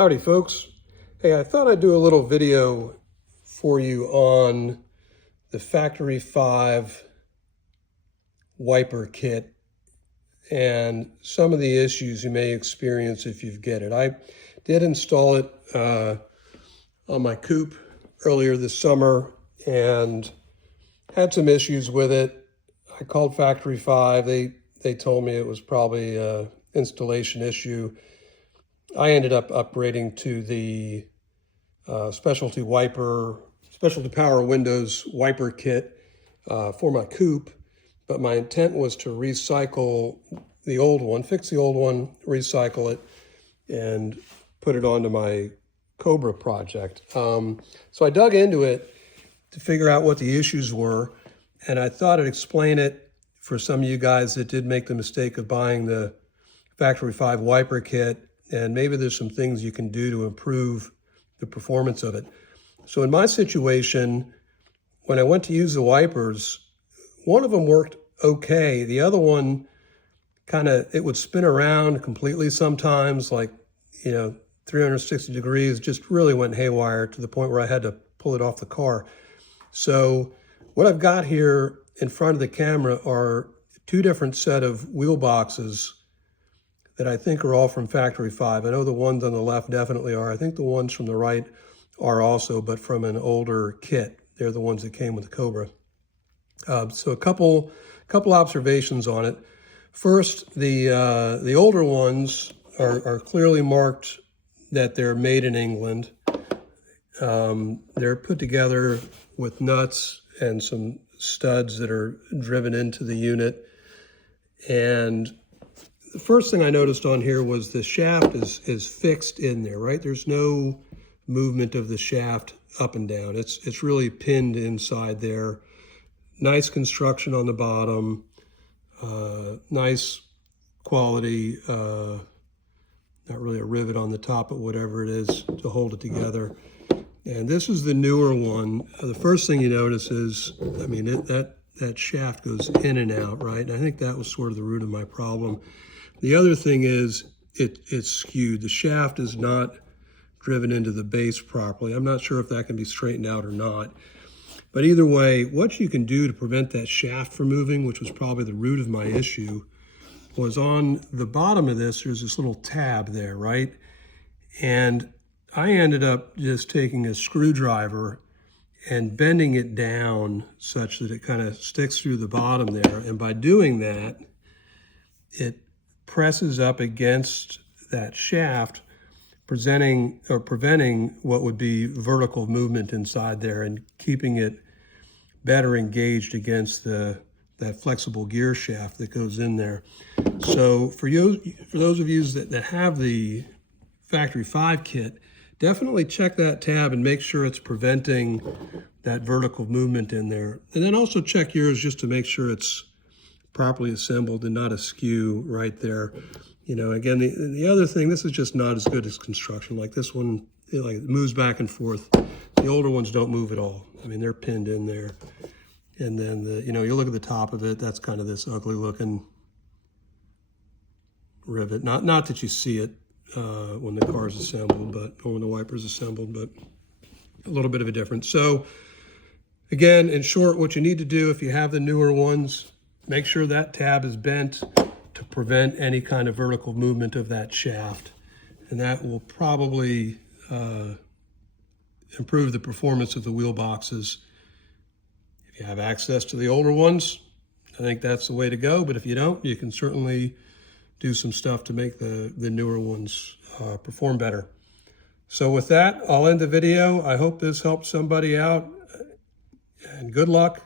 Howdy folks. Hey, I thought I'd do a little video for you on the Factory 5 wiper kit and some of the issues you may experience if you get it. I did install it on my coupe earlier this summer and had some issues with it. I called Factory 5. They told me it was probably an installation issue. I ended up upgrading to the specialty power windows wiper kit for my coupe, but my intent was to recycle the old one, fix the old one, recycle it, and put it onto my Cobra project. So I dug into it to figure out what the issues were, and I thought I'd explain it for some of you guys that did make the mistake of buying the Factory 5 wiper kit, and maybe there's some things you can do to improve the performance of it. So in my situation, when I went to use the wipers, one of them worked okay. The other one it would spin around completely sometimes, like, 360 degrees, just really went haywire to the point where I had to pull it off the car. So what I've got here in front of the camera are two different set of wheel boxes that I think are all from Factory 5. I know the ones on the left definitely are. I think the ones from the right are also, but from an older kit. They're the ones that came with the Cobra. So a couple observations on it. First, the older ones are clearly marked that they're made in England. They're put together with nuts and some studs that are driven into the unit. And the first thing I noticed on here was the shaft is fixed in there, right? There's no movement of the shaft up and down. It's really pinned inside there. Nice construction on the bottom, nice quality, not really a rivet on the top, but whatever it is to hold it together. And this is the newer one. The first thing you notice is, that shaft goes in and out, right? And I think that was sort of the root of my problem. The other thing is it's skewed. The shaft is not driven into the base properly. I'm not sure if that can be straightened out or not. But either way, what you can do to prevent that shaft from moving, which was probably the root of my issue, was on the bottom of this, there's this little tab there, right? And I ended up just taking a screwdriver and bending it down such that it kind of sticks through the bottom there. And by doing that, it presses up against that shaft, preventing what would be vertical movement inside there and keeping it better engaged against that flexible gear shaft that goes in there. So for those of you that have the Factory 5 kit, definitely check that tab and make sure it's preventing that vertical movement in there. And then also check yours just to make sure it's properly assembled and not askew right there. Again, the other thing, this is just not as good as construction. Like this one, it moves back and forth. The older ones don't move at all. They're pinned in there. And then you look at the top of it, that's kind of this ugly looking rivet. Not that you see it when the car is assembled, or when the wiper's assembled, but a little bit of a difference. So again, in short, what you need to do if you have the newer ones, make sure that tab is bent to prevent any kind of vertical movement of that shaft. And that will probably improve the performance of the wheel boxes. If you have access to the older ones, I think that's the way to go. But if you don't, you can certainly do some stuff to make the newer ones perform better. So with that, I'll end the video. I hope this helps somebody out, and good luck.